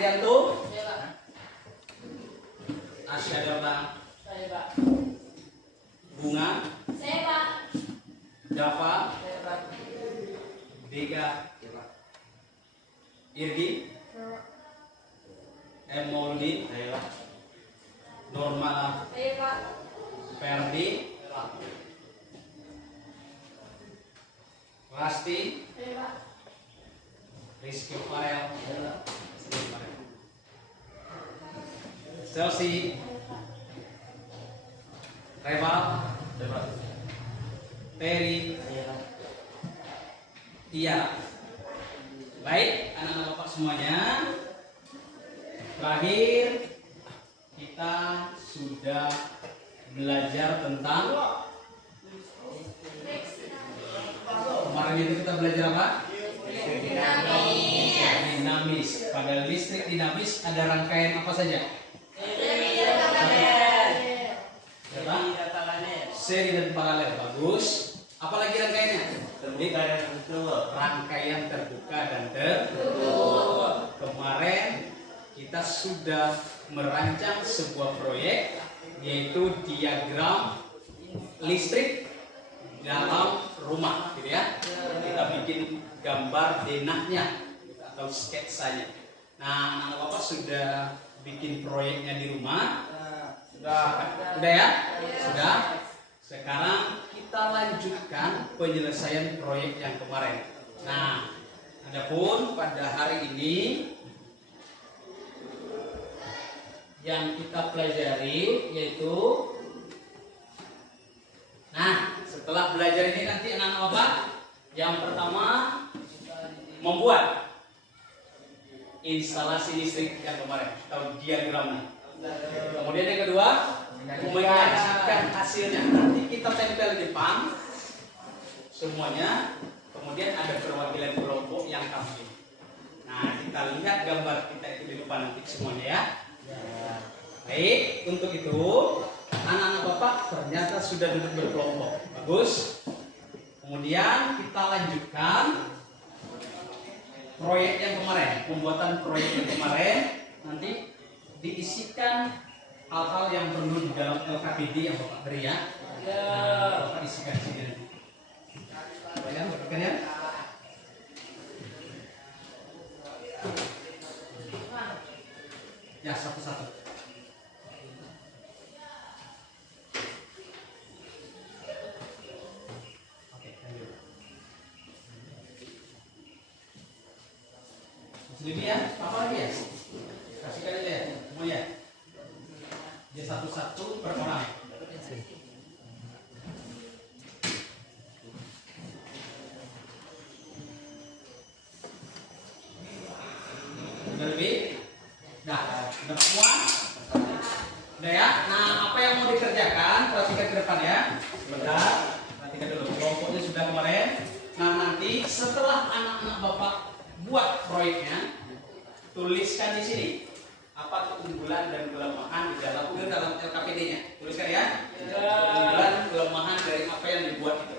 Prianto. Saya, Pak. Asyadallah. Saya, Pak. Bunga. Saya, Pak. Dava. Saya, Pak. Dega. Irgi. M. Mauludi. Norma. Saya, Pak. Ferdi. Rasti. Saya, Pak. Rizky Farel. Chelsea. Reval. Terry. Iya. Baik, anak-anak bapak semuanya. Terakhir kita sudah belajar tentang kemarin itu kita belajar apa? Dinamis. Pada listrik dinamis ada rangkaian apa saja? Seri dan paralel. Bagus. Apalagi rangkaiannya? Rangkaian terbuka dan tertutup. Kemarin kita sudah merancang sebuah proyek, yaitu diagram listrik dalam rumah, gitu ya. Kita bikin gambar denahnya atau sketsanya. Nah, anak bapak sudah bikin proyeknya di rumah. Sudah ya? Sudah. Sekarang kita lanjutkan penyelesaian proyek yang kemarin. Nah, adapun pada hari ini yang kita pelajari yaitu, nah, setelah belajar ini nanti anak-anak bapak yang pertama membuat instalasi listrik yang kemarin atau diagramnya. Kemudian yang kedua menyaksikan hasilnya. Nanti kita tempel di depan semuanya. Kemudian ada perwakilan kelompok yang tampil. Nah, kita lihat gambar kita itu di depan nanti semuanya ya. Baik, untuk itu anak-anak bapak ternyata sudah duduk berkelompok. Bagus. Kemudian kita lanjutkan proyek yang kemarin. Pembuatan proyek yang kemarin nanti diisikan hal-hal yang perlu di dalam LKPD yang bapak beri ya. Nah, bapak isikan di sini. Ya, bapak ya. Ya, satu-satu. Oke, lanjut. Jadi ya, apa lagi ya? Kasihkan aja ya, semuanya. Dia satu-satu per orang. Udah lebih? Udah puas? Udah ya? Nah, apa yang mau dikerjakan? Perhatikan ke depan ya. Sebentar, perhatikan dulu. Kelompoknya sudah kemarin. Nah, nanti setelah anak-anak bapak buat proyeknya, tuliskan di sini apa keunggulan dan kelemahan di dalam LKPD-nya. Tuliskan ya. Keunggulan kelemahan dari apa yang dibuat itu.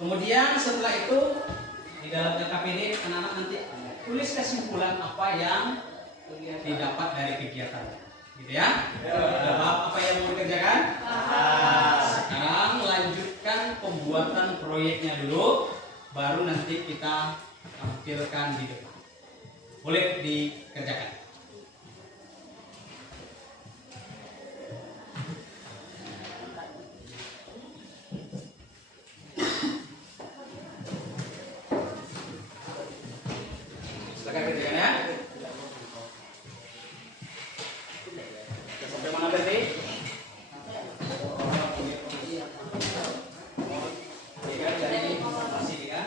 Kemudian setelah itu di dalam LKPD anak-anak nanti tulis kesimpulan apa yang didapat dari kegiatan. Gitu ya. Sudah paham apa yang mau dikerjakan? Sekarang lanjutkan pembuatan proyeknya dulu, baru nanti kita tampilkan di depan. Boleh dikerjakan. Silakan kerjakan ya. Sampai mana berarti? Masih kan?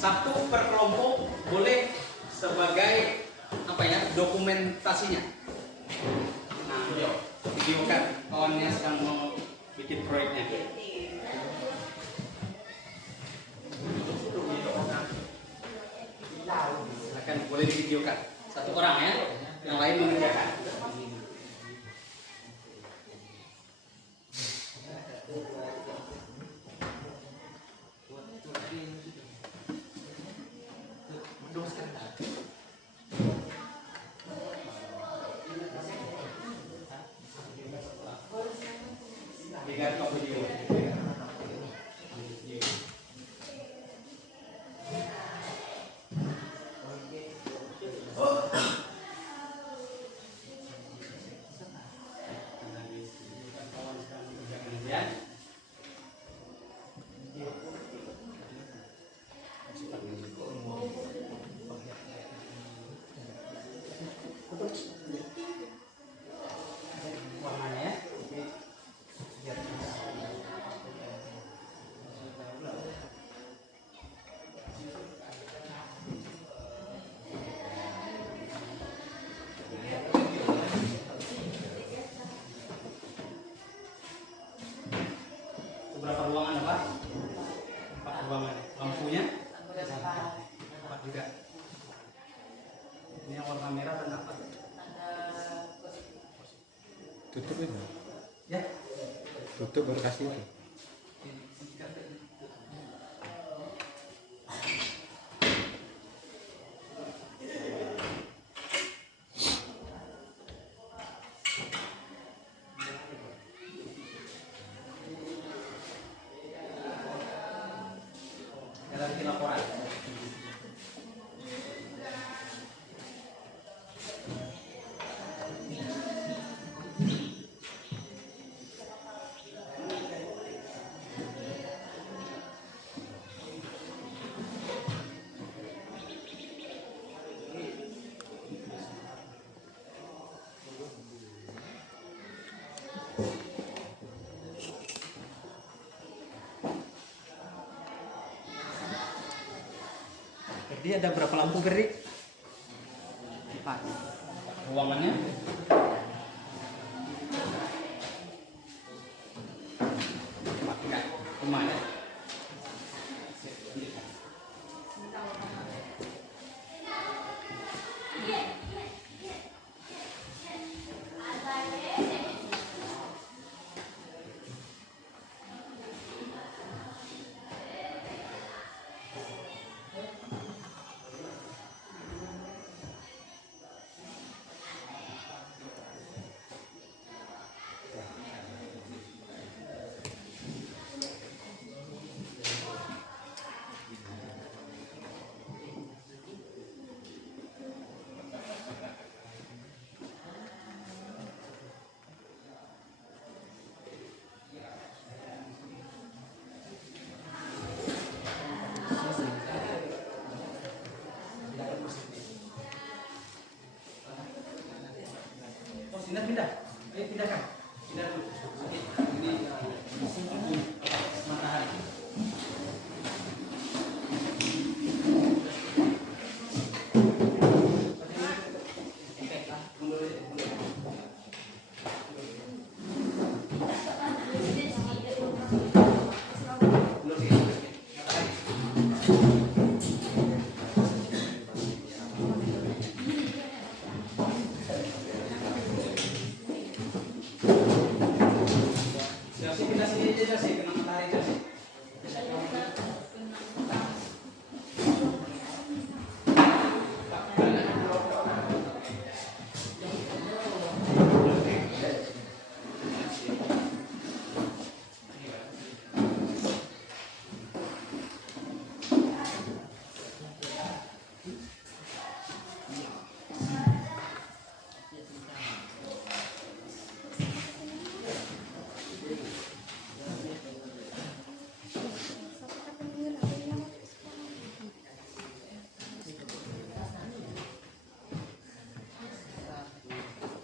Satu per kelompok boleh sebagai apa ya, dokumentasinya. Nah, yuk videokan kawannya sedang mau bikin proyeknya. boleh divideokan. Satu orang ya, yang lain mengerjakan. Diganti video. Warnanya ya. Berapa ruangan apa? 4 ruangan. Lampunya? 4 juga. Ini yang warna merah dan apa? Tutup itu. Ya. Tutup baru kasih itu. Nanti laporan. Jadi ada berapa lampu Geri? 4. Ruangannya? 4 ya. Lumayan. Oh, pindah. Ayo pindahkan. Pindah dulu. Ini matahari.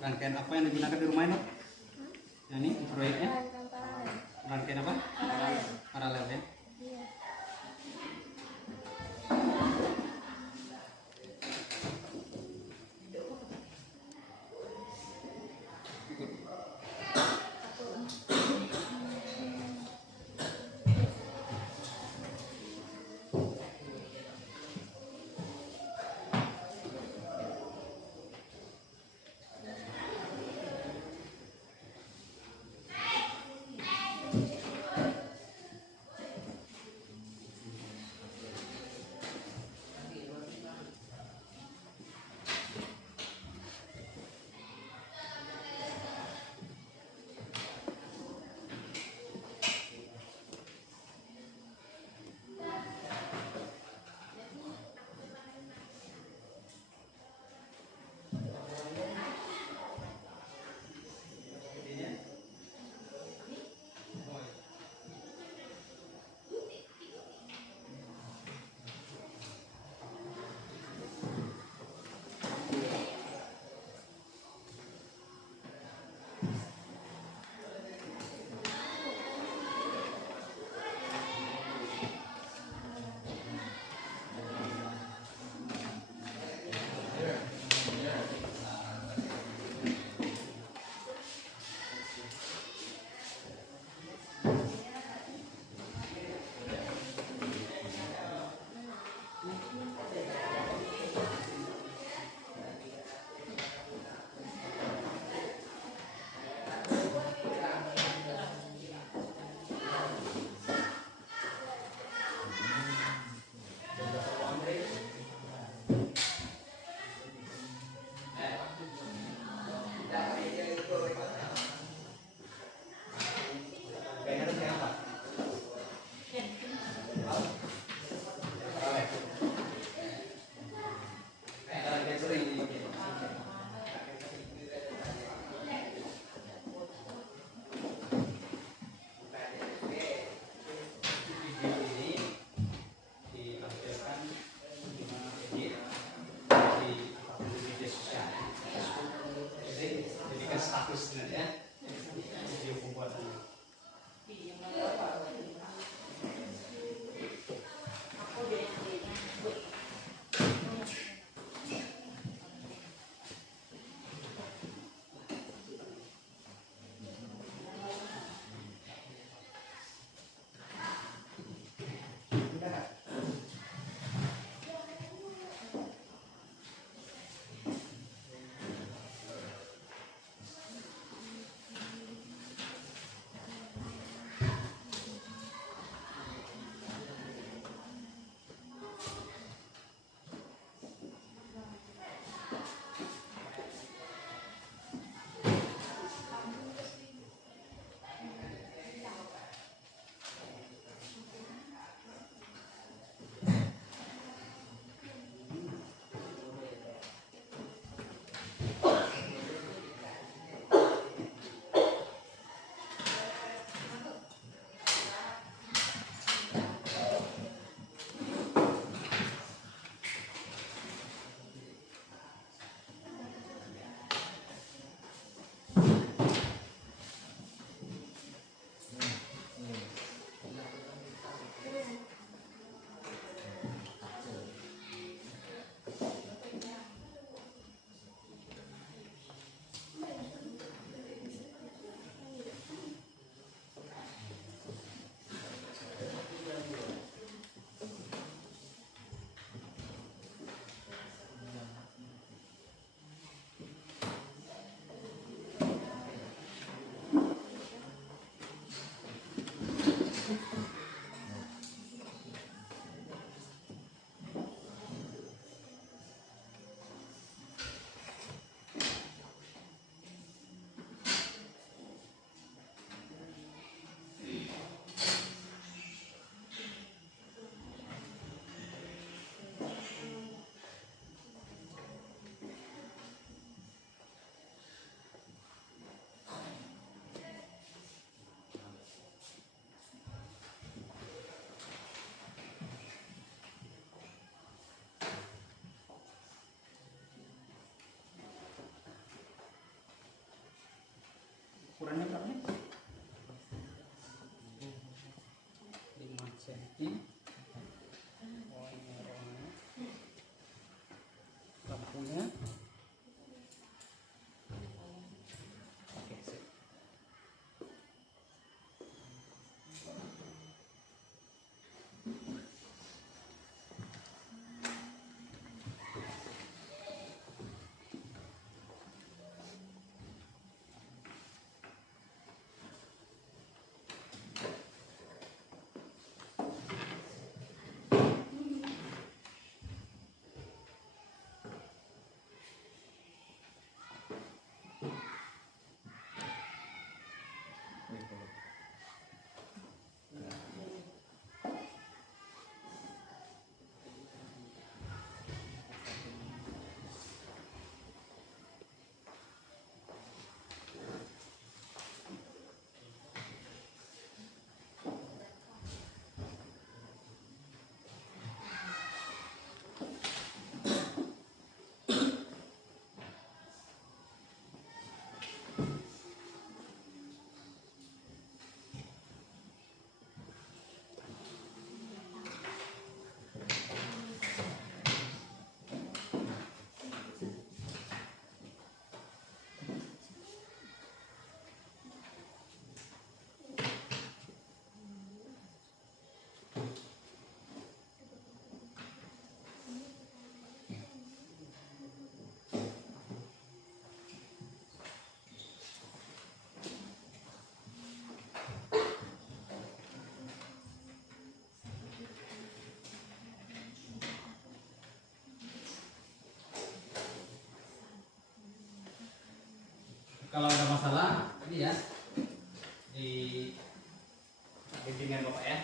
Rangkaian apa yang digunakan di rumah ini? Yang ini proyeknya? Rangkaian apa? Paralel ya? ini lampunya. Oke, sip. Kalau ada masalah ini ya di bimbingan Bapak ya.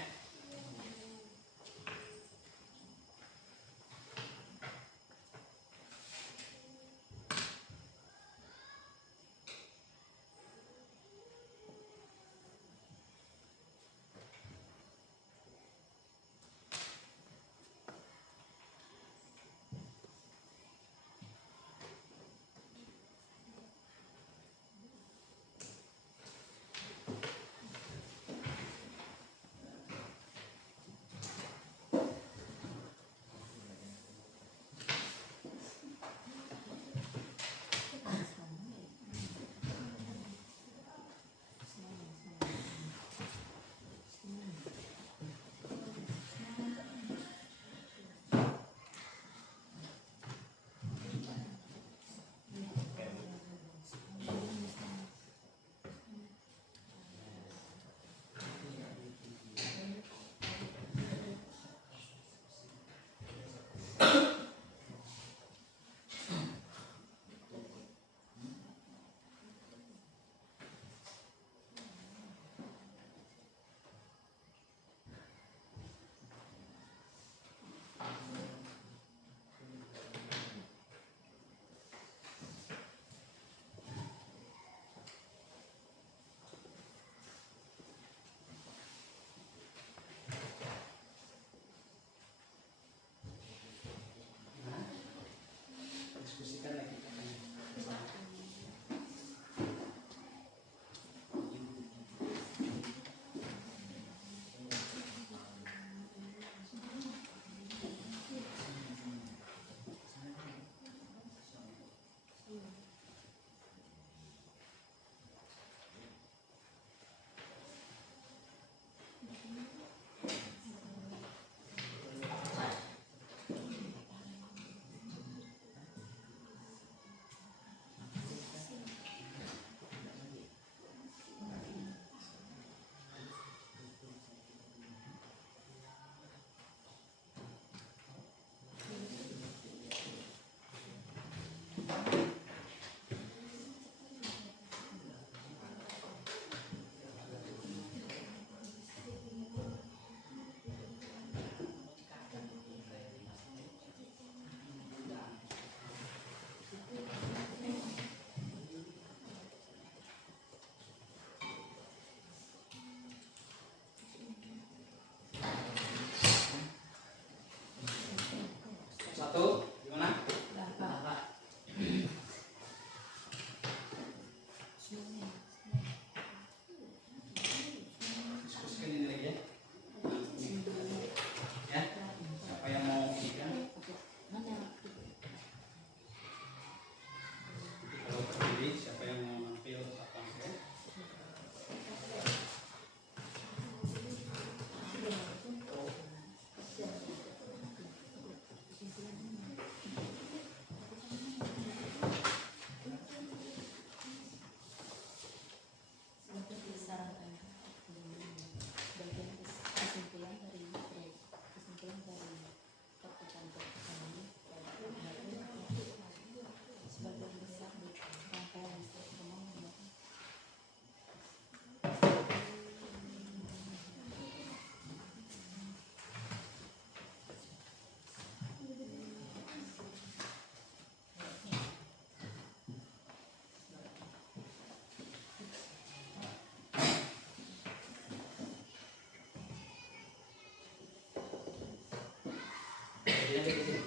Jadinya kayak gini.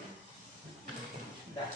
Dah.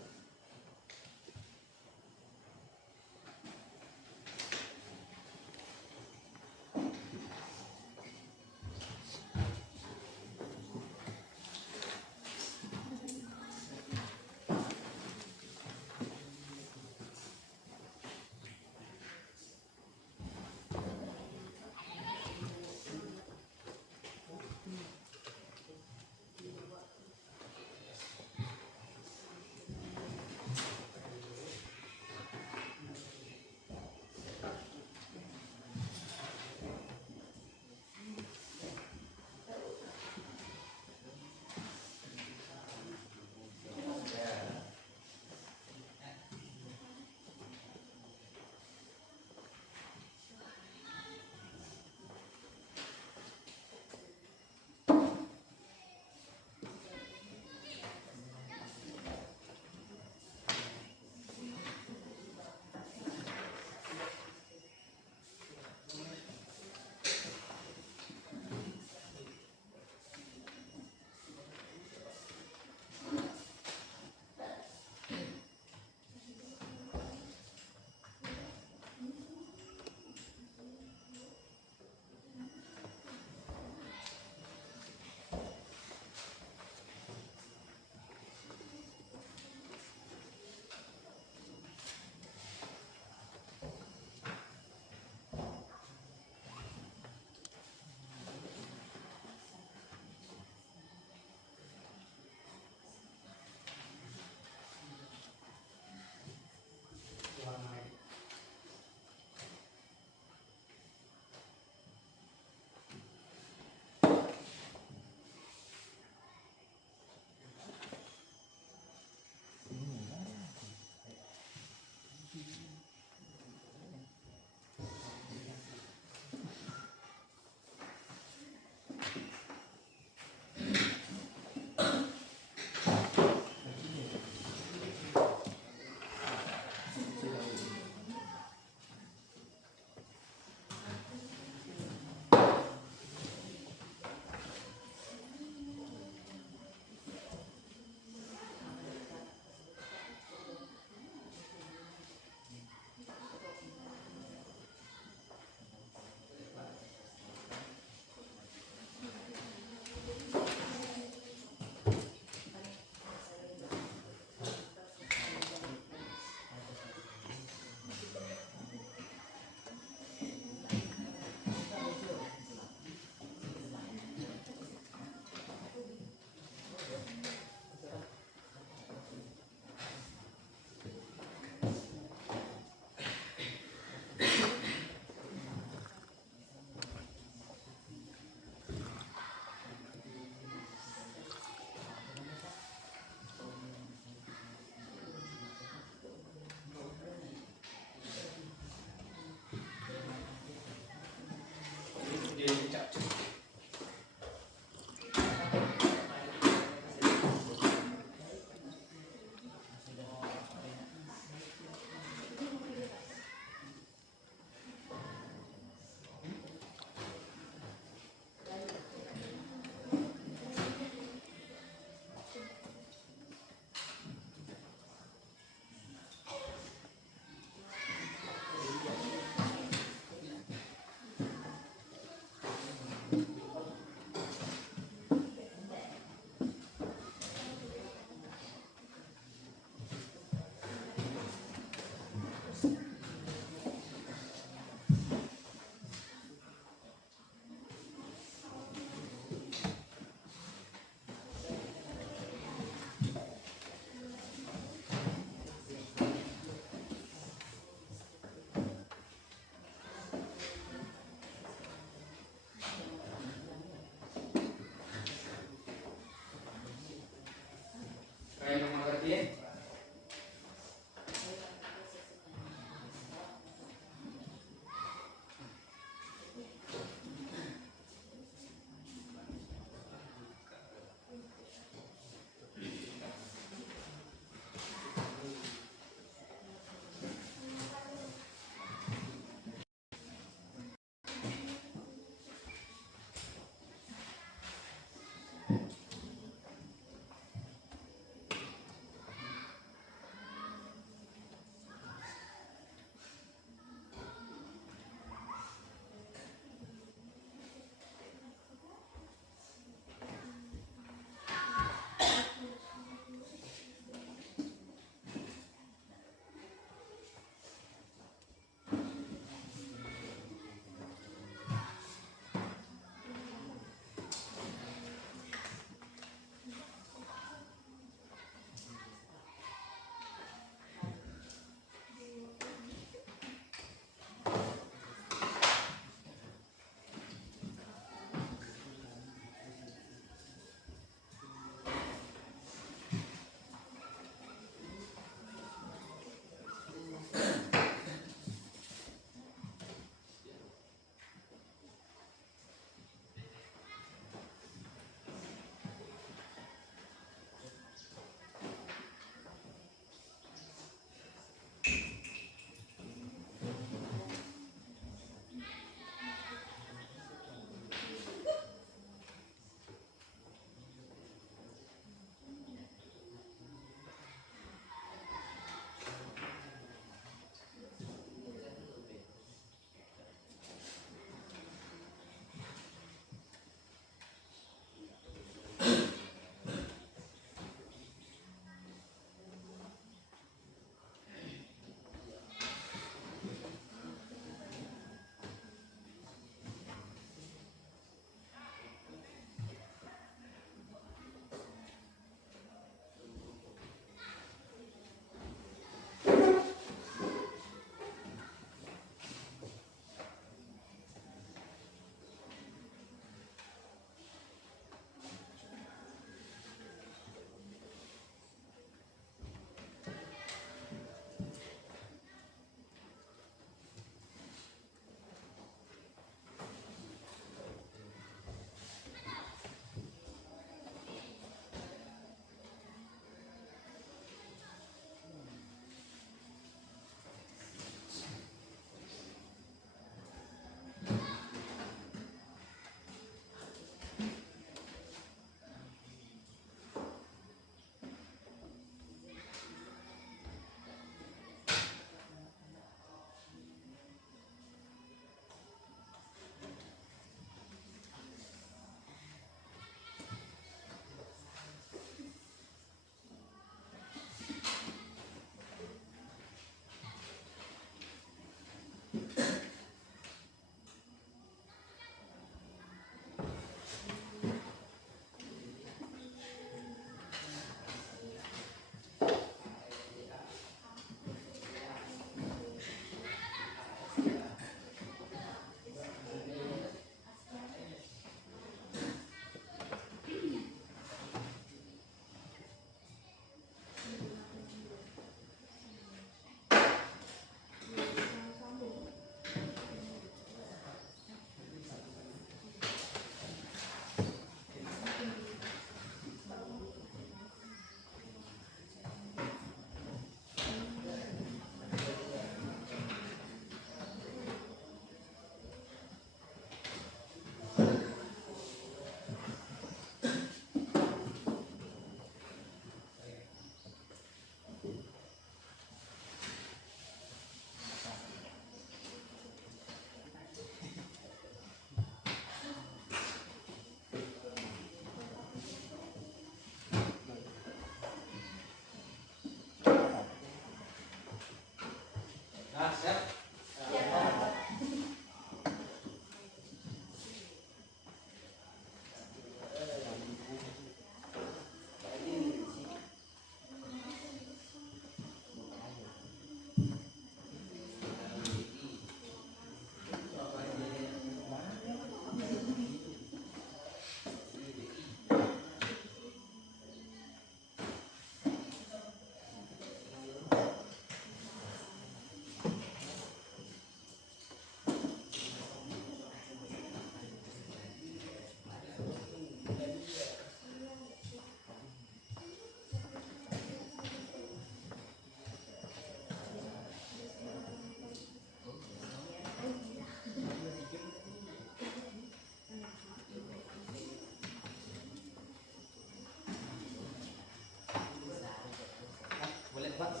Pak.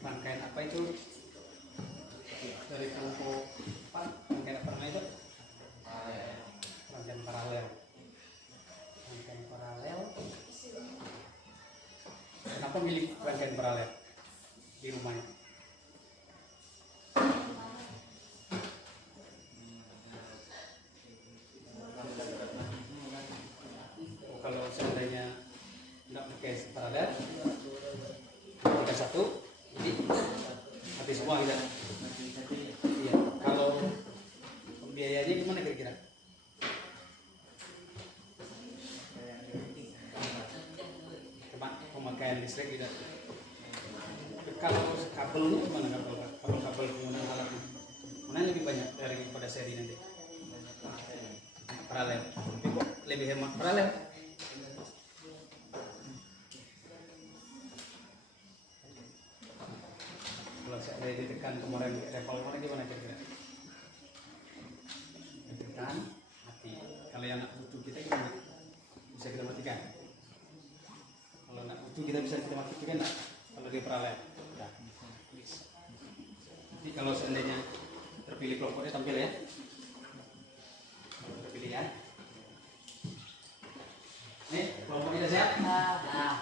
Rangkaian apa itu? Dari kelompok apa? Rangkaian apa namanya itu? Rangkaian paralel. Rangkaian paralel. Kenapa milih rangkaian paralel di rumahnya? Oh, kalau seandainya nggak pakai paralel, kita satu, jadi mati semua kita. Iya. Kalau biayanya gimana kira-kira? Pemakaian listrik gitu. Kalau kabelnya gimana kabel? Kalau kabel penggunaan alatnya, mana yang lebih banyak daripada seri nanti? Paralel. Tapi kok lebih hemat paralel? Kalau saya ditekan kemarin level mana gimana kira-kira? Ditekan mati. Kalau yang nak butuh kita gimana? Bisa kita matikan? Kalau nak butuh kita bisa kita matikan nak? Kalau dia paralel. Ya. Jadi kalau seandainya terpilih kelompoknya tampil ya. Terpilih ya. Nih kelompok kita sehat. Nah,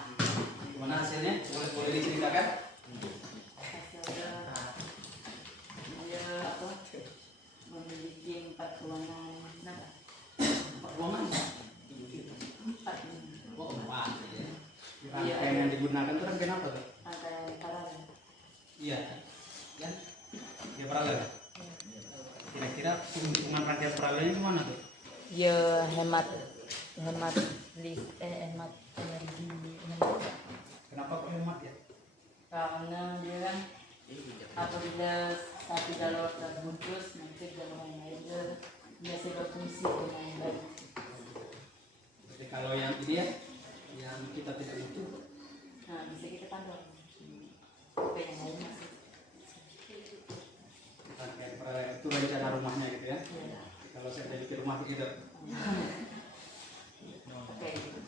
gimana hasilnya? Boleh diceritakan? Memiliki 4 ruangan. 4 ruangan? 4. Oh, 4 ya. Rangkaian yang digunakan itu rangkaian apa tuh? Rangkaian paralel. Iya. Kan? Dia paralel. Kira-kira keuntungan rangkaian paralelnya gimana tuh? Ya hemat hemat energi. Kenapa kok hemat ya? Karena dia kan apabila satu jalur terbungkus nanti jalur yang lain biasa berfungsi dengan baik. Jadi kalau yang ini ya, yang kita tidak butuh, Nah bisa kita tambah. Apa yang lain masih. rangkaian paralel itu rencana rumahnya gitu ya. Ya. Kalau saya jadi ke rumah begitu. Oke, kalian.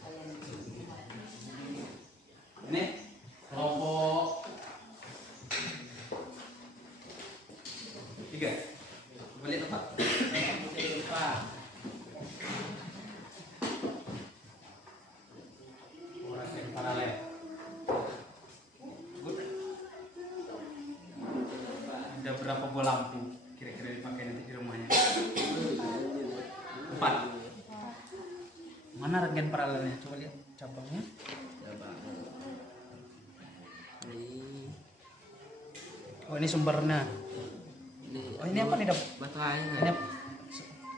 Ini kelompok 3. Balik tempat. Rangkaian paralel. Good. Ada berapa buah lampu kira-kira dipakai nanti di rumahnya? 4. Mana rangkaian paralelnya? Coba lihat cabangnya. Oh ini sumbernya. Oh ini apa nih dok? Baterainya. Ini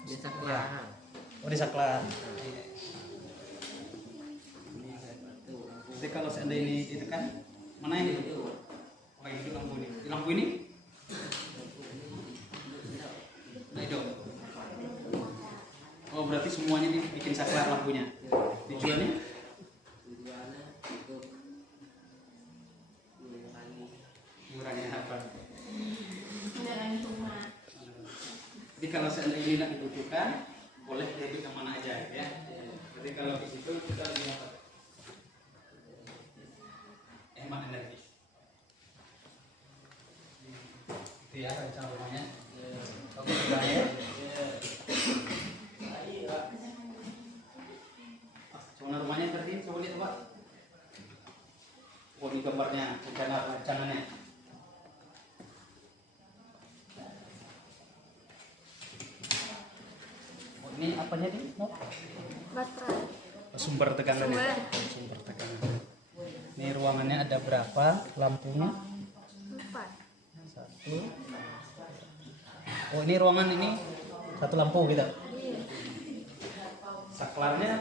Di saklar. oh di saklar. Jadi kalau seandainya ini ditekan, mana yang hidup? Oh yang hidup lampu ini. Di lampu ini? Nah hidup. Oh berarti semuanya dibikin saklar lampunya. Tujuannya? Tujuannya untuk Mengurangi apa? Mengurangi rumah. Jadi kalau seandainya ini tidak dibutuhkan, boleh diambil ke mana aja ya. Jadi kalau di situ kita lebih apa? Hemat energi. Itu ya rencana rumahnya. Oke, sudah ya. Rencana rumahnya tadi coba lihat Pak. Oh ini gambarnya, rencananya. Oh ini apanya nih? Mau? Baterai. Sumber teganannya. Sumber tekanan. Ini ruangannya ada berapa lampunya? 4. 1. Oh ini ruangan ini 1 lampu gitu. Saklarnya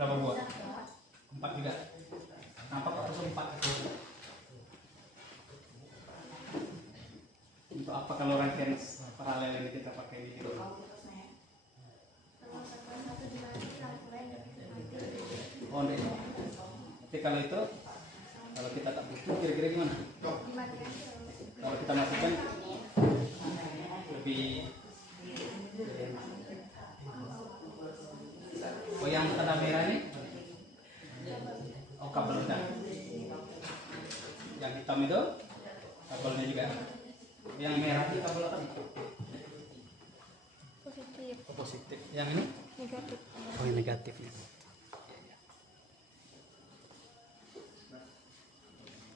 berapa buah? 4 juga. Kenapa kok harus 4? Untuk apa kalau rangkaian paralel ini kita pakai di rumah? Oh enggak. Tapi kalau itu, kalau kita tak butuh kira-kira gimana? Kalau kita matikan lebih. Oh yang tanda merah ini hitam itu kabelnya juga. Yang merah itu kabel apa nih? Positif. Oh, positif. Yang ini? Negatif. Oh, yang negatif ya.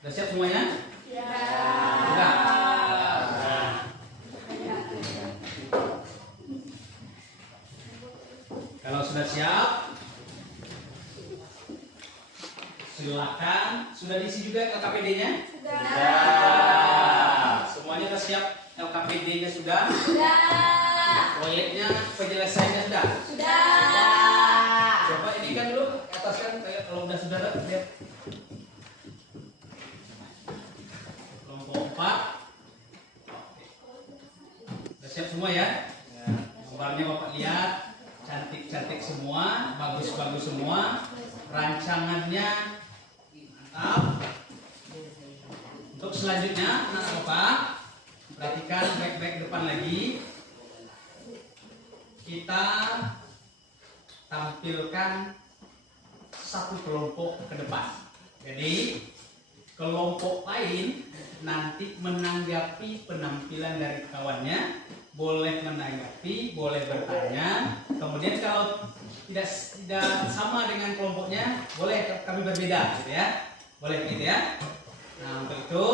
Sudah siap semuanya? Ya. Sudah. Nah. Kalau sudah siap, silakan. Sudah diisi juga LKPD-nya? Sudah. Semuanya sudah siap. LKPD-nya sudah? Sudah. Proyeknya, penjelasannya sudah? Sudah. Coba ini kan dulu, atas kan kayak kalau udah saudara lihat. Kelompok 4. Sudah siap semua ya? Gambarnya Bapak lihat. Cantik-cantik semua, bagus-bagus semua. Rancangannya mantap. Untuk selanjutnya, anak Bapak, perhatikan baik-baik depan lagi. Kita tampilkan satu kelompok ke depan. Jadi kelompok lain nanti menanggapi penampilan dari kawannya, boleh menanggapi, boleh bertanya. Kemudian kalau tidak sama dengan kelompoknya, boleh kami berbeda, gitu ya. Boleh gitu ya. Nah, untuk itu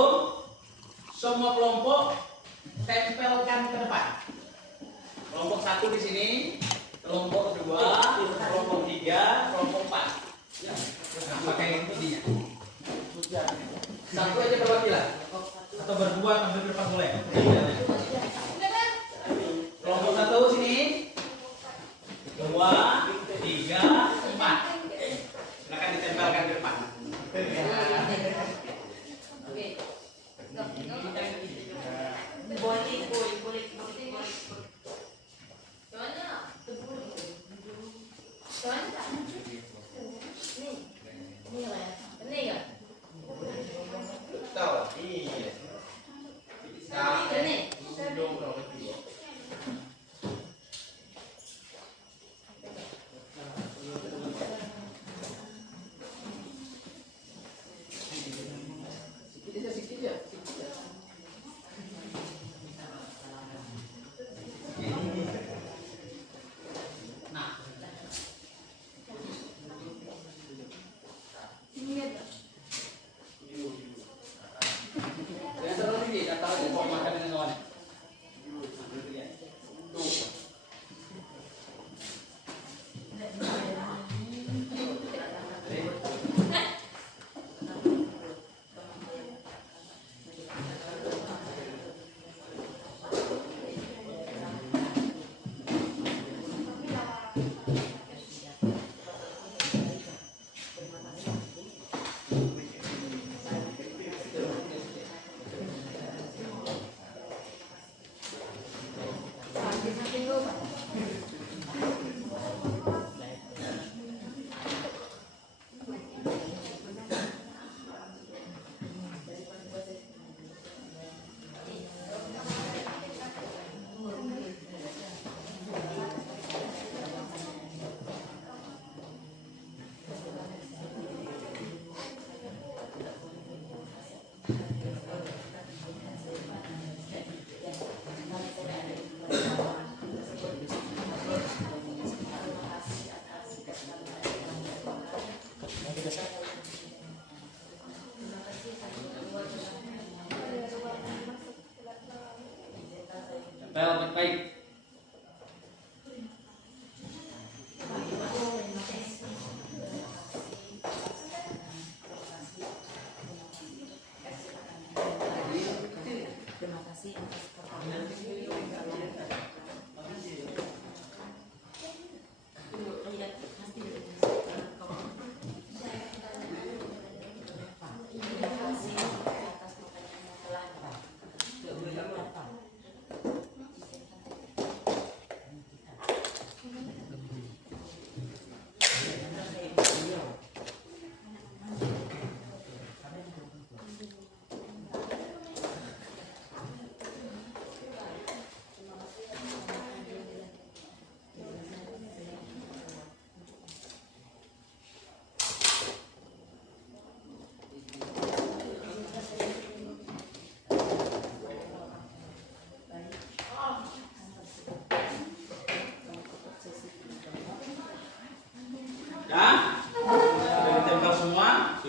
semua kelompok tempelkan ke depan. Kelompok 1 di sini, kelompok 2, kelompok 3, kelompok 4. Nah, pakai ininya. Satu aja perwakilan. Atau berdua tampil ke depan boleh. Kelompok 1 sini. 2, 3, 4. Silakan ditempelkan ke depan.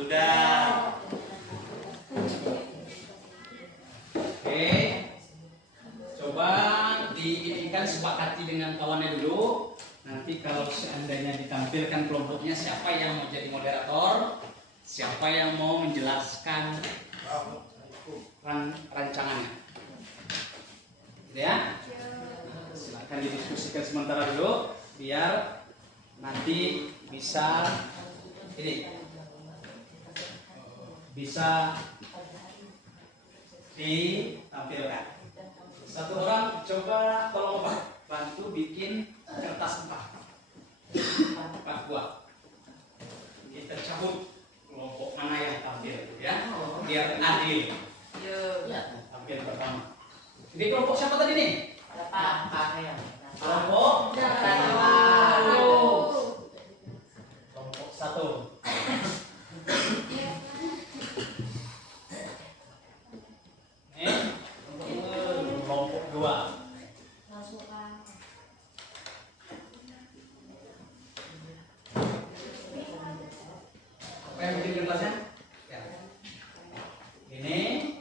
Sudah. Oke. Coba diinginkan sepakati dengan kawannya dulu. Nanti kalau seandainya ditampilkan kelompoknya, siapa yang mau jadi moderator, siapa yang mau menjelaskan rancangannya. Gitu ya. Silakan didiskusikan sementara dulu biar nanti bisa ditampilkan. Satu orang coba tolong Pak bantu bikin kertas 4 buah. Kita cabut kelompok mana yang tampil ya, biar adil. Tampil pertama. Ini kelompok siapa tadi nih? Kelompok satu. Kelompok 2. Apa yang bikin kertasnya? Ya. Ini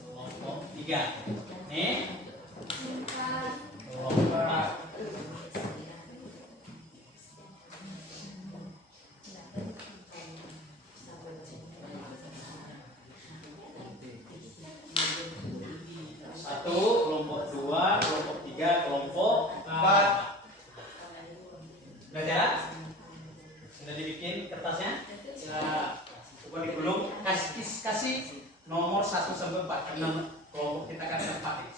kelompok 3. Nih kelompok 4. Satu, kelompok 2, kelompok 3, kelompok 4. Sudah jalan? Sudah dibikin kertasnya? Coba digulung. Kasih nomor 1 sampai 4 karena kelompok kita kan ada 4 nih.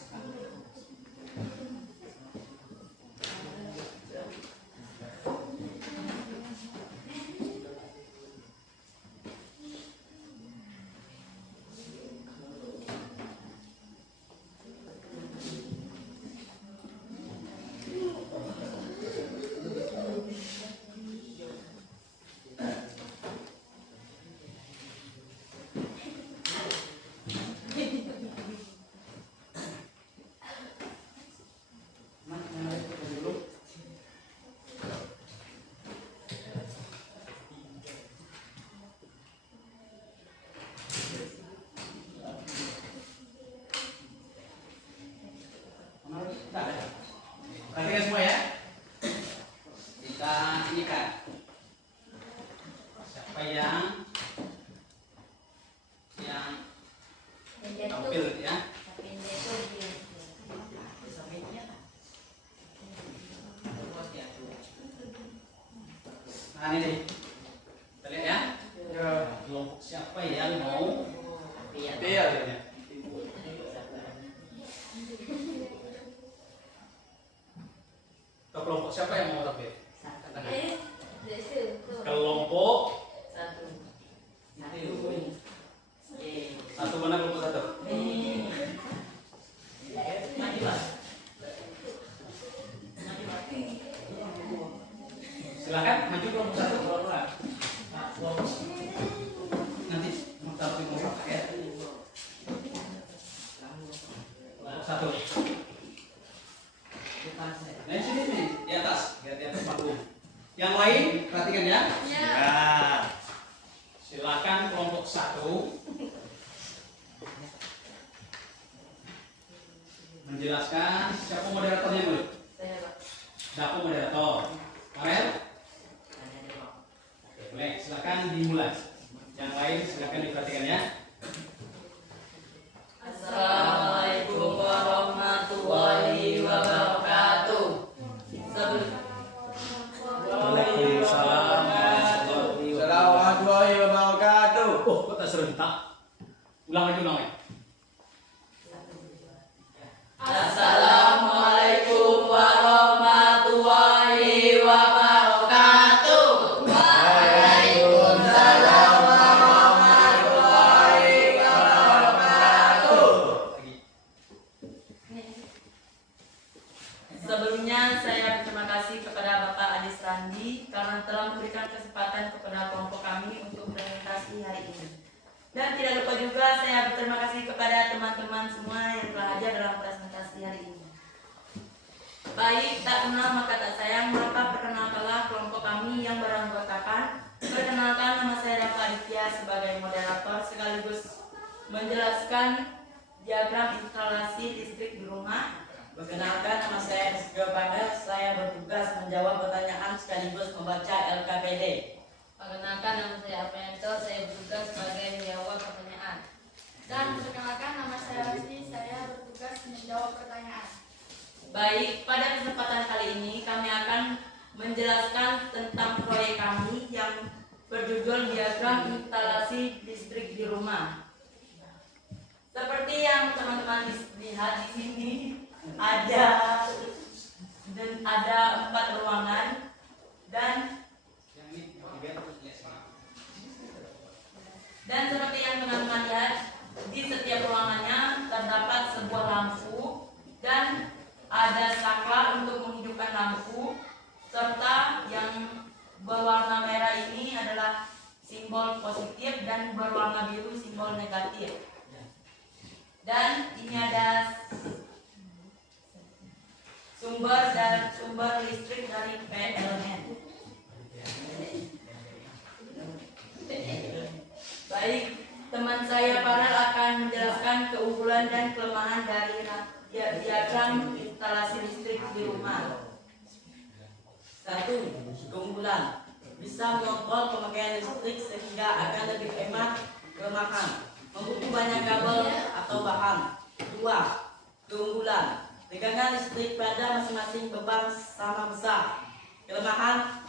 Perhatikan semua ya. Kita ini kan siapa yang tampil ya. Nah ini nih, kita lihat ya. Kelompok siapa yang mau tampil ya. Kelompok siapa yang mau tampil? Kelompok 1 mana kelompok 1? Silakan maju kelompok 1. Nanti mau tampil mau ya. Kelompok 1. Nah sini nih di atas panggung. Yang lain perhatikan ya. Ya. Silakan kelompok 1 menjelaskan siapa moderatornya dulu. Siapa moderator? Farel? Oke, boleh. Silakan dimulai. Yang lain silakan diperhatikan ya. Assalamualaikum warahmatullahi wabarakatuh. Waalaikumsalam warahmatullahi wabarakatuh. Oh, kok tak serentak? Ulang lagi. Assalamualaikum warahmatullahi wabarakatuh. Waalaikumsalam warahmatullahi wabarakatuh. Sebelumnya saya berterima kasih kepada Bapak Adis Randi karena telah memberikan kesempatan kepada kelompok kami untuk presentasi hari ini. Dan tidak lupa juga saya berterima kasih kepada teman-teman semua yang telah hadir dalam presentasi hari ini. Baik, tak kenal maka tak sayang, maka perkenalkanlah kelompok kami yang beranggotakan. Perkenalkan, nama saya Rafa Aditya sebagai moderator sekaligus menjelaskan diagram instalasi listrik di rumah. Perkenalkan, nama saya Rizky Pandar. Saya bertugas menjawab pertanyaan sekaligus membaca LKPD. Perkenalkan, nama saya Aprianto, saya bertugas sebagai menjawab pertanyaan. Dan perkenalkan, nama saya Rusdi, saya bertugas menjawab pertanyaan. Baik, pada kesempatan kali ini kami akan menjelaskan tentang proyek kami yang berjudul diagram instalasi listrik di rumah. Seperti yang teman-teman lihat di sini, ada 4 ruangan dan seperti yang teman-teman lihat, di setiap ruangannya terdapat sebuah lampu dan ada saklar untuk menghidupkan lampu, serta yang berwarna merah ini adalah simbol positif dan berwarna biru simbol negatif. Dan ini ada sumber listrik dari PLN. Baik, teman saya Farel akan menjelaskan keunggulan dan kelemahan dari diagram instalasi listrik di rumah. 1. Keunggulan, bisa mengontrol pemakaian listrik sehingga akan lebih hemat. Kelemahan, membutuhkan banyak kabel atau bahan. 2. Keunggulan, tegangan listrik pada masing-masing beban sama besar. Kelemahan,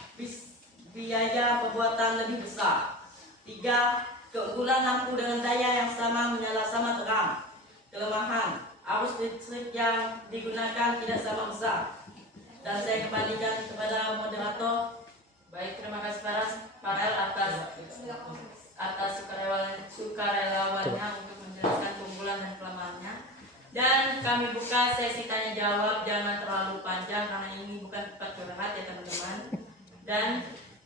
biaya pembuatan lebih besar. 3. Keunggulan, lampu dengan daya yang sama menyala sama terang. Kelemahan, arus listrik yang digunakan tidak sama besar. Dan saya kembalikan kepada moderator. Baik, terima kasih Farel atas sukarelawannya untuk menjelaskan keunggulan dan kelemahannya. Dan kami buka sesi tanya jawab, jangan terlalu panjang karena ini bukan tempat curhat ya teman-teman. Dan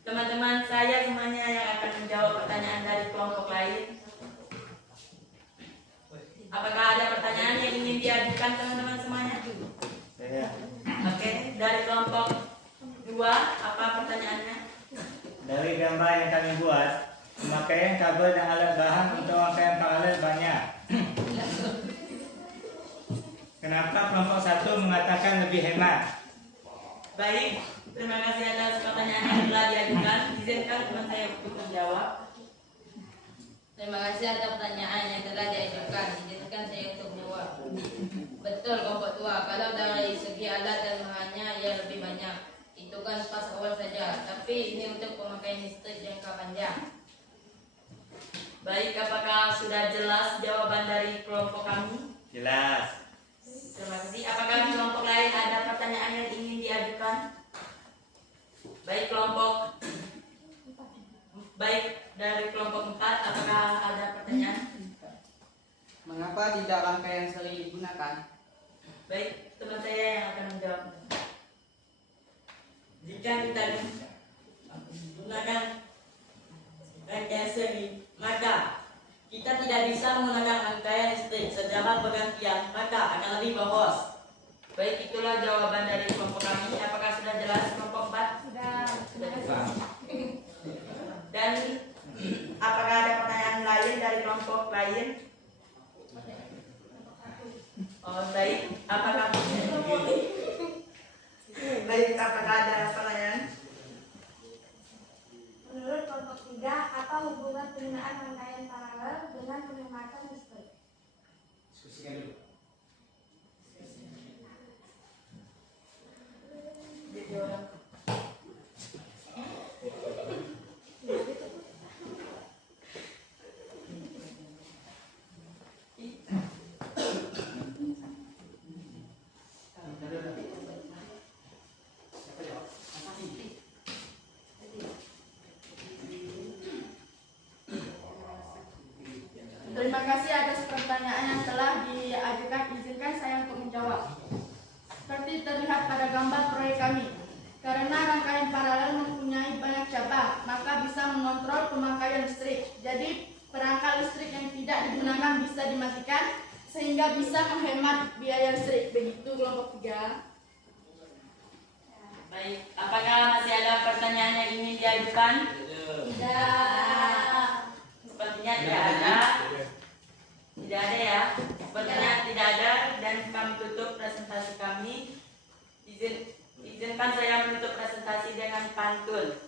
teman-teman saya semuanya yang akan menjawab pertanyaan dari kelompok lain. Apakah ada pertanyaan yang ingin diajukan teman-teman semuanya? Oke, dari kelompok 2, apa pertanyaannya? Dari gambar yang kami buat, pemakaian kabel dan alat bahan untuk pemakaian paralel banyak. Kenapa kelompok 1 mengatakan lebih hemat? Baik, terima kasih atas pertanyaan yang telah diajukan. Izinkan teman saya untuk menjawab. Terima kasih atas pertanyaan yang telah diajukan. Izinkan saya untuk menjawab. Betul kelompok tua, kalau dari segi alat dan bahannya ya lebih banyak. Itu kan pas awal saja, tapi ini untuk pemakaian listrik jangka panjang. Baik, apakah sudah jelas jawaban dari kelompok kami? Jelas. Terima kasih. Apakah di kelompok lain ada pertanyaan yang ingin diajukan? Baik dari kelompok 4, apakah ada pertanyaan? Mengapa tidak rangkaian sering digunakan? Baik, teman saya yang akan menjawab. Jika kita gunakan rangkaian seri, maka kita tidak bisa menggunakan rangkaian listrik secara bergantian, maka akan lebih boros. Baik, itulah jawaban dari kelompok kami. Apakah sudah jelas kelompok 4? Sudah. Sudah jelas. Dan apakah ada pertanyaan lain dari kelompok lain? Oh, baik. Apakah ada pertanyaan? Menurut kelompok 3, apa hubungan penggunaan rangkaian paralel dengan penghematan listrik? Diskusikan dulu. Terima kasih atas pertanyaan yang telah diajukan. Izinkan saya untuk menjawab. Seperti terlihat pada gambar proyek kami, karena rangkaian paralel mempunyai banyak cabang, maka bisa mengontrol pemakaian listrik. Jadi perangkat listrik yang tidak digunakan bisa dimatikan, sehingga bisa menghemat biaya listrik. Begitu kelompok 3. Baik, apakah masih ada pertanyaan yang ingin diajukan? Tidak. Sepertinya tidak ada. Tidak ada ya. Sepertinya tidak ada dan kami tutup presentasi kami. Izinkan saya menutup presentasi dengan pantun.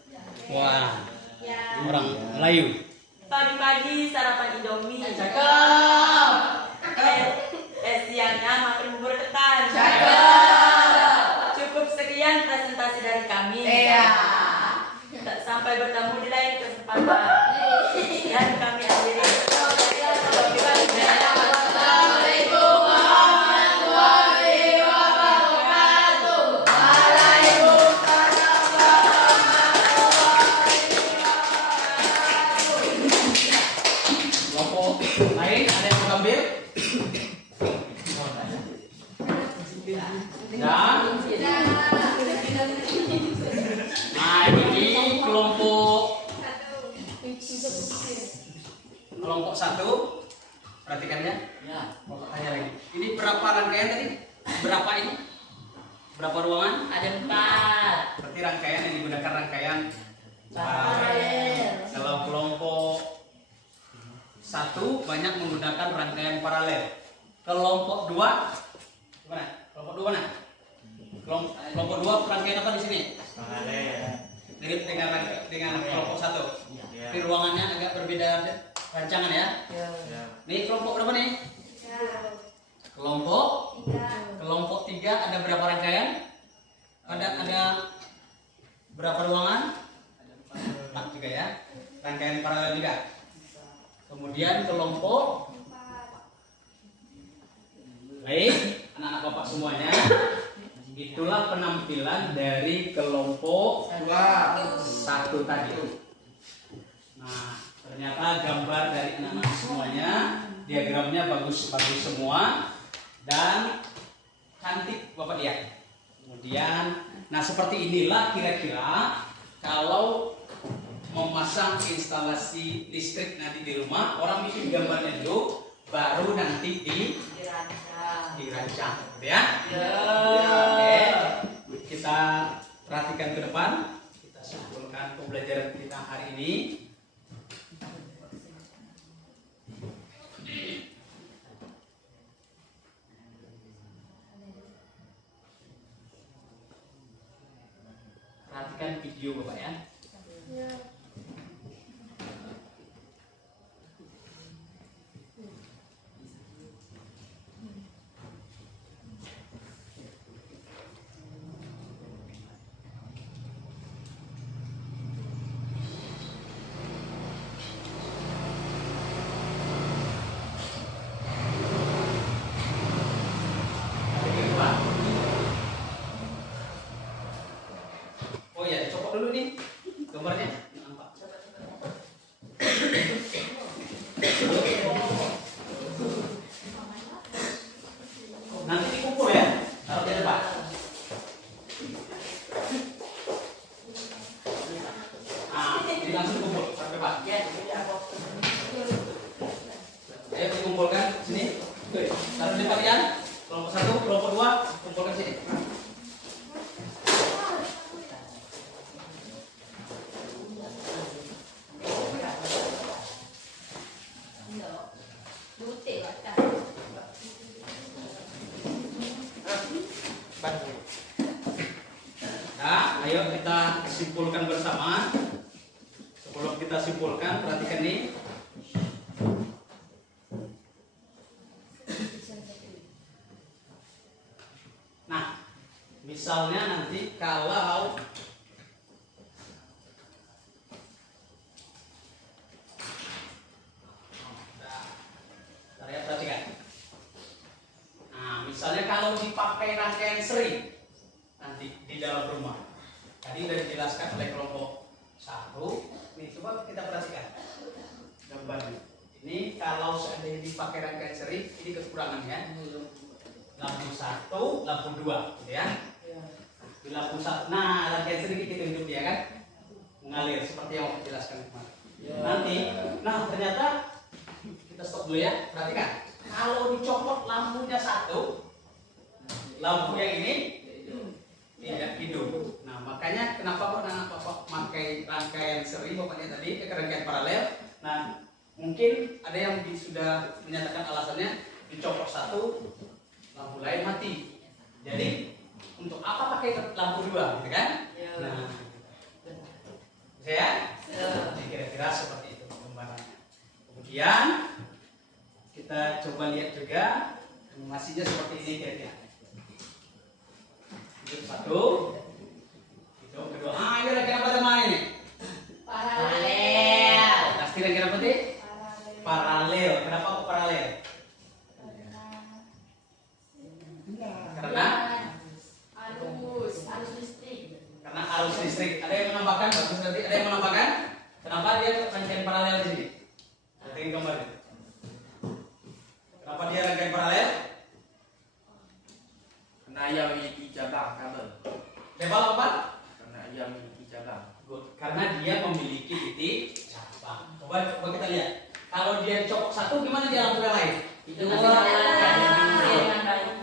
Wah, Ya. orang Melayu. Pagi-pagi sarapan Indomie. Cakep. Siangnya makan bubur ketan. Cakep. Cukup sekian presentasi dari kami. Iya. Sampai bertemu di lain kesempatan. Dan kami akhiri. Assalamualaikum warahmatullahi wabarakatuh. Kelompok lain ada yang mau ambil? Ya. Nah, ini kelompok satu. Perhatikan ya. Ya. Tanya lagi. Ini berapa rangkaian tadi? Berapa ini? Berapa ruangan? Ada 4. Berarti rangkaian yang digunakan rangkaian Paralel. Kalau kelompok satu banyak menggunakan rangkaian paralel. Kelompok 2 gimana? Kelompok 2 mana? Kelompok 2 rangkaian apa di sini? Paralel. Mirip dengan kelompok satu. Ya. Tapi ruangannya agak berbeda rancangan ya. Ya. Nih kelompok berapa nih? Kelompok 3 ada berapa rangkaian? Ada berapa ruangan? 4 juga ya. Rangkaian paralel juga. Kemudian kelompok baik, anak-anak bapak semuanya. Itulah penampilan dari kelompok 1 tadi. Nah, ternyata gambar dari anak-anak semuanya, diagramnya bagus-bagus semua dan cantik Bapak lihat. Kemudian, nah seperti inilah kira-kira kalau memasang instalasi listrik nanti di rumah, orang bikin gambarnya dulu, baru nanti dirancang, gitu ya. Oke, kita perhatikan ke depan, kita simpulkan pembelajaran kita hari ini. Perhatikan video Bapak ya. Oh ya, copot dulu nih gambarnya. Nanti dikumpul ya, taruh di depan. Ini langsung kumpul, taruh depan. Ayo dikumpulkan sini. Taruh di depan ya. Kelompok 1, kelompok 2, kumpulkan sini. Nah, ayo kita simpulkan bersama. Sebelum kita simpulkan, perhatikan nih. Nah, misalnya nanti kalau perhatikan. Nah, misalnya kalau dipakai rangkaian seri nanti di dalam rumah. Tadi sudah dijelaskan oleh kelompok 1. Nih, coba kita perhatikan gambarnya. Ini kalau seandainya dipakai rangkaian seri, ini kekurangannya. Lampu 1, lampu 2, gitu ya. Di lampu 1. Nah, rangkaian seri kita tunjuk ya kan? Mengalir seperti yang aku jelaskan kemarin. Nanti, nah ternyata kita stop dulu ya. Perhatikan. Kalau dicopot lampunya 1, lampu yang ini tidak hidup. Nah, Nah, makanya kenapa kok anak bapak pakai rangkaian seri bapaknya tadi, rangkaian paralel. Nah, mungkin ada yang sudah menyatakan alasannya dicopot satu, lampu lain mati. Jadi untuk apa pakai lampu dua, gitu kan? Nah, saya kira-kira seperti itu gambarannya. Kemudian kita coba lihat juga animasinya seperti ini kira-kira. Itu satu. Kedua, ini kira-kira pada mana ini? Paralel. Pasti kira-kira apa sih? Paralel. Kenapa kok paralel? Karena arus listrik. karena arus listrik. Ada yang menambahkan? Bagus nanti. Ada yang menambahkan? Kenapa dia rangkaian paralel di sini? Nanti gambar. Kenapa dia rangkaian paralel? Karena ia memiliki cabang kabel. Level apa? Karena ia memiliki cabang. Good. Karena dia memiliki titik cabang. Coba kita lihat. Kalau dia copot satu, gimana dia lampu yang lain? Itu dengan baik.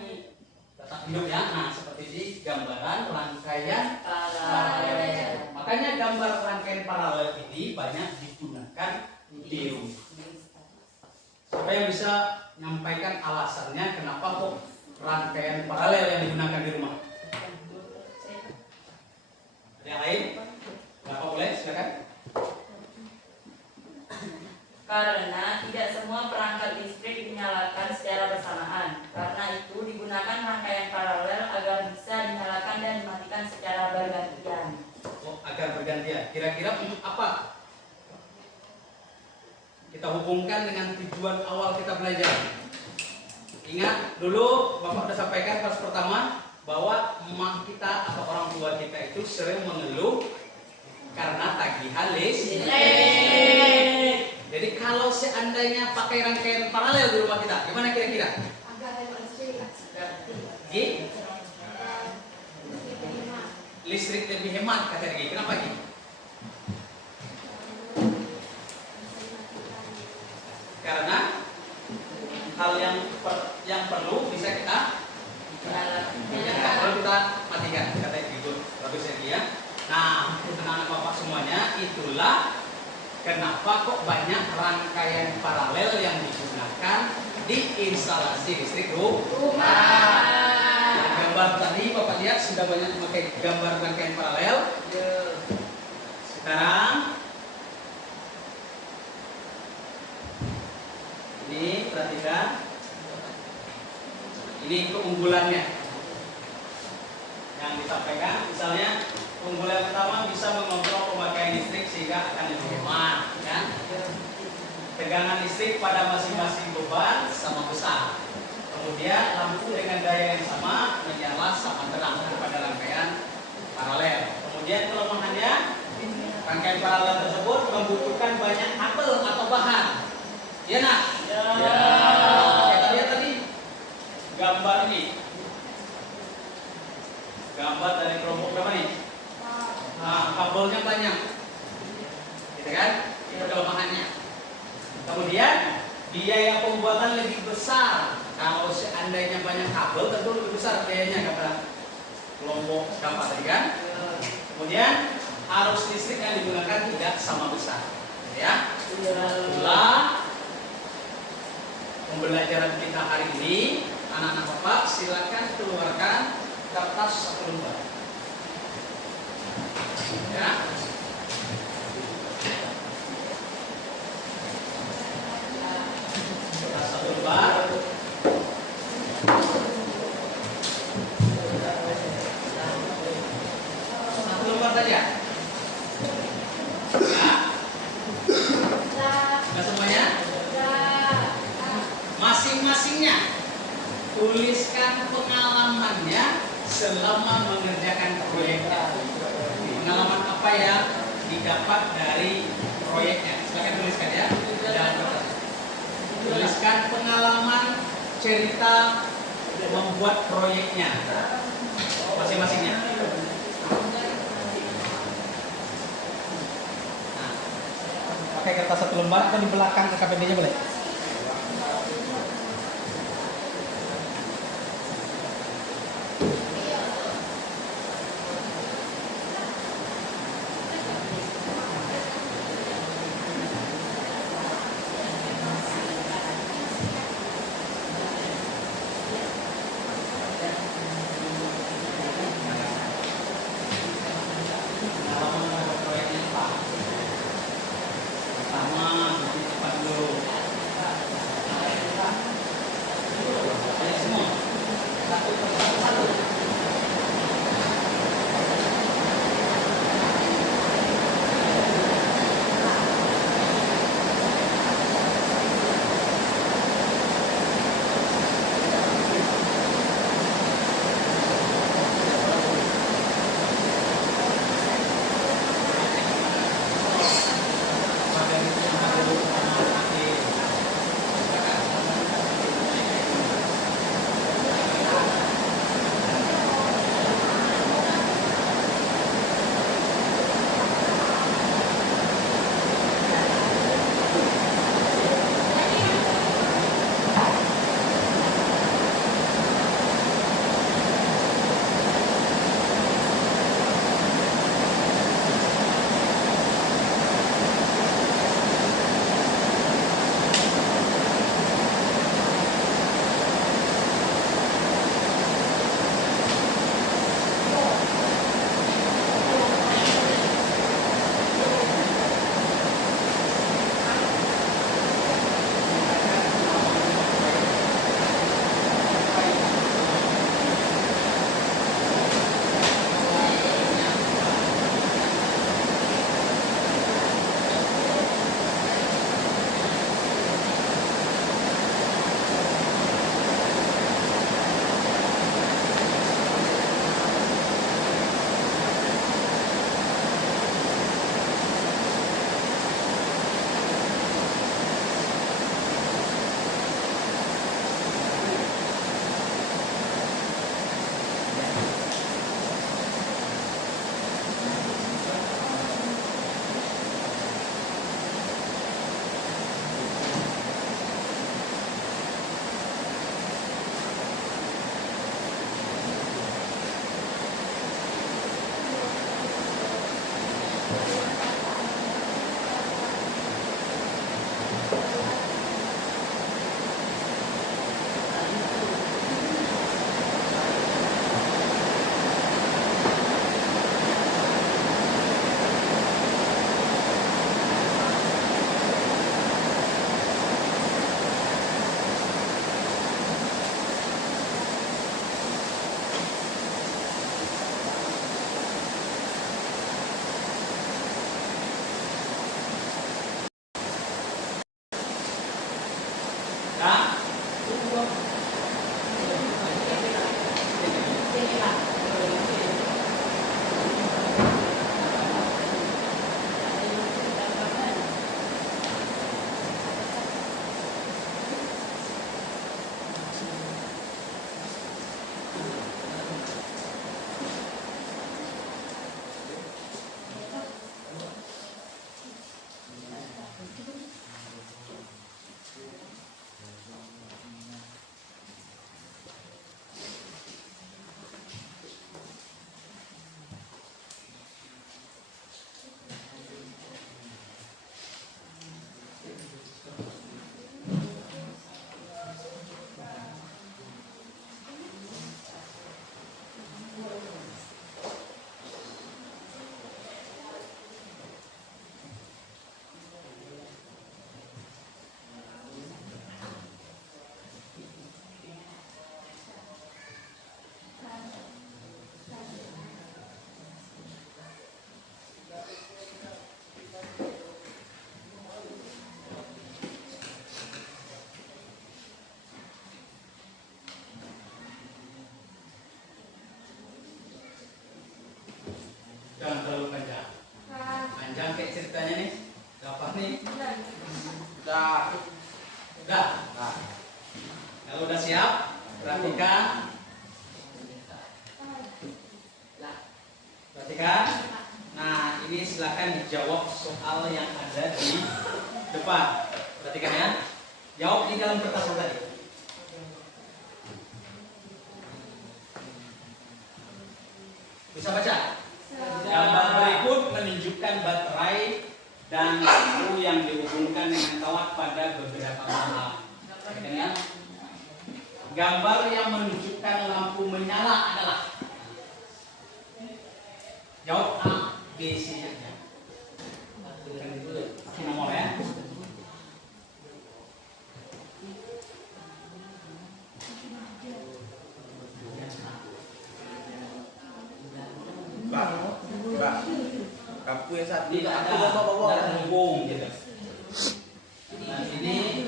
Tetap hidup ya. Nah, seperti ini gambaran rangkaian Paralel. Makanya gambar rangkaian paralel ini banyak digunakan di rumah. Siapa yang bisa menyampaikan alasannya kenapa kok rangkaian paralel yang digunakan di rumah? Ada yang lain? Bapak boleh, silakan. Karena tidak semua perangkat listrik dinyalakan secara bersamaan. Karena itu digunakan rangkaian paralel agar bisa dinyalakan dan dimatikan secara bergantian. Oh, agar bergantian. Kira-kira untuk apa? Kita hubungkan dengan tujuan awal kita belajar. Ingat dulu Bapak sudah sampaikan pas pertama bahwa emak kita atau orang tua kita itu sering mengeluh karena tagihan listrik. Jadi kalau seandainya pakai rangkaian paralel di rumah kita, gimana kira-kira? Listrik lebih hemat kata dia. Kenapa Gi? Karena hal yang perlu bisa kita yang tak perlu kita matikan kata Ibu. Bagus ya Gi ya. Nah, anak-anak Bapak semuanya, itulah kenapa kok banyak rangkaian paralel yang digunakan di instalasi listrik rumah. Gambar tadi Bapak lihat sudah banyak memakai gambar rangkaian paralel. Sekarang ini perhatikan, ini keunggulannya yang disampaikan. Misalnya keunggulan pertama bisa mengontrol pemakaian listrik sehingga akan lebih hemat, ya. Tegangan listrik pada masing-masing beban sama besar. Kemudian lampu dengan daya yang sama menyala sama terang pada rangkaian paralel. Kemudian kelemahannya, rangkaian paralel tersebut membutuhkan banyak kabel atau bahan. Ya nak? Ya. Kita lihat tadi gambar ini. Gambar dari kelompok berapa nih? Nah, kabelnya banyak. Gitu kan? Itu kelemahannya. Kemudian biaya pembuatan lebih besar. Kalau seandainya banyak kabel tentu lebih besar biayanya kata kelompok gambar tadi kan. Kemudian arus listrik yang digunakan tidak sama besar. Ya. Itulah pembelajaran kita hari ini. Anak-anak Bapak silakan keluarkan kertas satu lembar. Ya. Kertas satu lembar. Satu lembar saja. Sudah semuanya? Masing-masingnya tuliskan pengalamannya selama mengerjakan proyeknya. Pengalaman apa yang didapat dari proyeknya? Silakan tuliskan ya. Tuliskan pengalaman cerita membuat proyeknya masing-masingnya. Nah, pakai kertas satu lembar atau di belakang KKPD-nya boleh? Kalau udah siap, perhatikan. Perhatikan. Nah, ini silakan dijawab soal yang ada di depan. Perhatikan ya. Jawab di dalam kertas tadi. Bisa baca? Gambar berikut menunjukkan baterai dan lampu yang dihubungkan dengan kawat pada beberapa hal. Perhatikan ya. Gambar yang menunjukkan lampu menyala adalah, jawab A, B, C saja. Nomor ya. Mbak, lampu yang satu Tidak ada, tidak terhubung gitu. Nah ini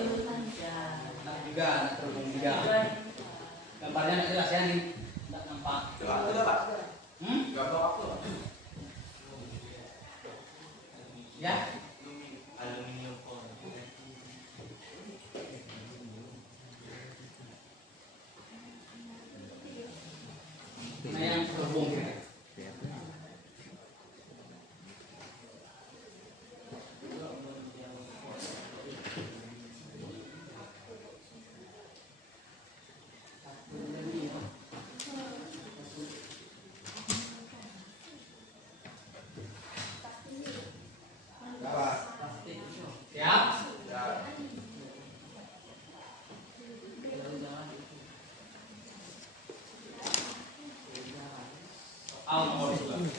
juga terhubung juga. Gambarnya tidak jelas ya, nih tidak nampak. Ya. Aluminium foil. Nah yang terhubung gitu.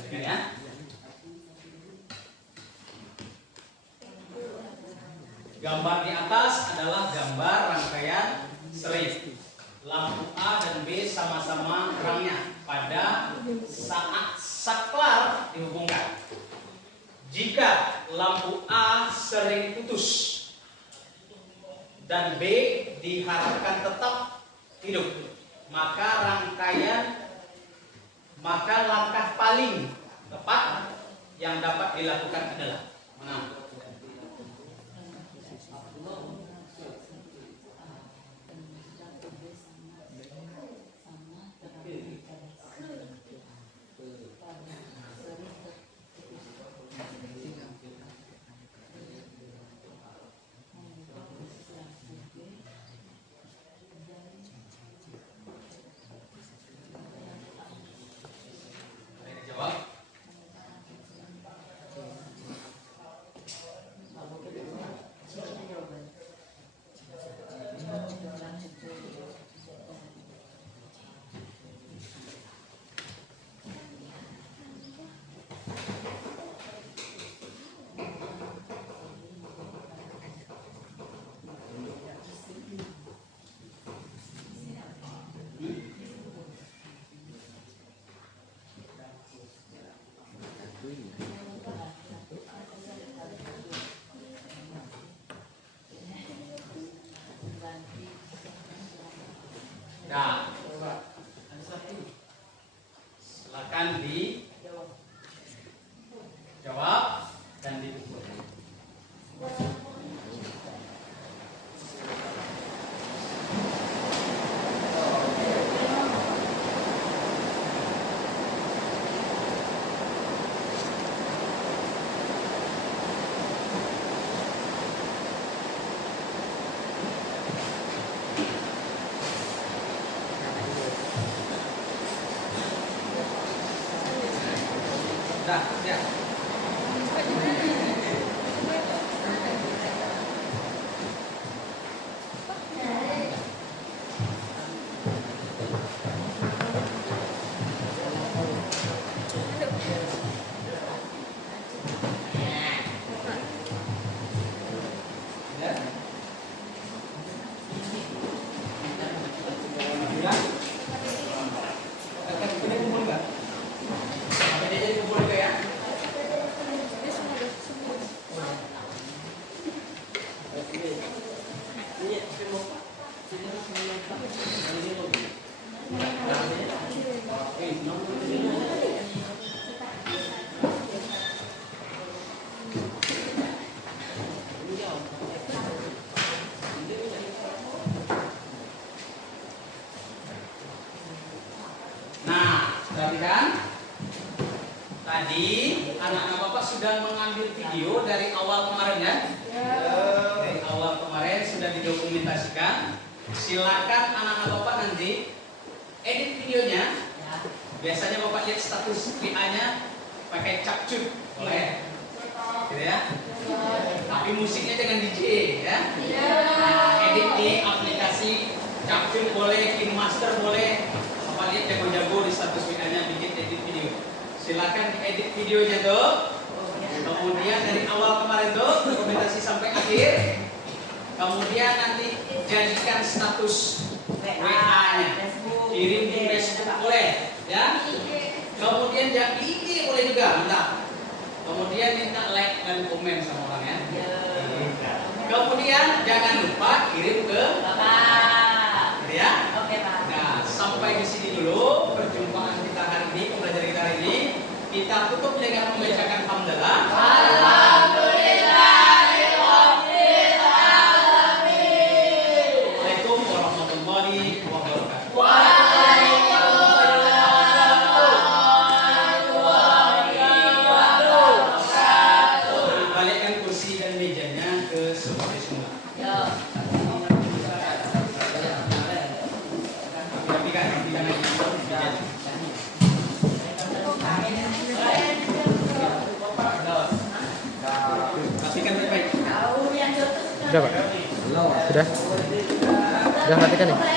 Ya. Gambar di atas adalah gambar rangkaian seri. Lampu A dan B sama-sama terangnya pada saat saklar dihubungkan. Jika lampu A sering putus dan B diharapkan tetap hidup, maka langkah paling tepat yang dapat dilakukan adalah mana? Jawab. Nah, silakan dijawab dan dipukul. Dah, ya. perhatikan. Tadi anak-anak Bapak sudah mengambil video dari awal kemarin ya. Dari awal kemarin sudah didokumentasikan. Silakan anak-anak Bapak nanti edit videonya. Biasanya Bapak lihat status WA-nya pakai capcut, boleh, gitu ya. Tapi musiknya jangan DJ ya. Nah, edit di aplikasi capcut boleh, KineMaster boleh. Bapak lihat jago-jago di status WA-nya bikin edit video. Silakan diedit videonya tuh. Kemudian dari awal kemarin tuh dokumentasi sampai akhir. Kemudian nanti jadikan status WA-nya. Kirim di Facebook boleh, ya. Kemudian jangan di IG boleh juga, mantap. Kemudian minta like dan komen sama orang ya. Kemudian jangan lupa kirim ke Bapak. gitu ya. Oke, Pak. Nah, sampai di sini dulu perjumpaan kita hari ini, pembelajaran kita hari ini. Kita tutup dengan membacakan hamdalah. Assalamualaikum warahmatullahi wabarakatuh. Balikkan kursi dan mejanya ke seperti semula. Rapikan aja. Rapikan baik-baik. Udah Pak? Sudah? Udah matikan nih?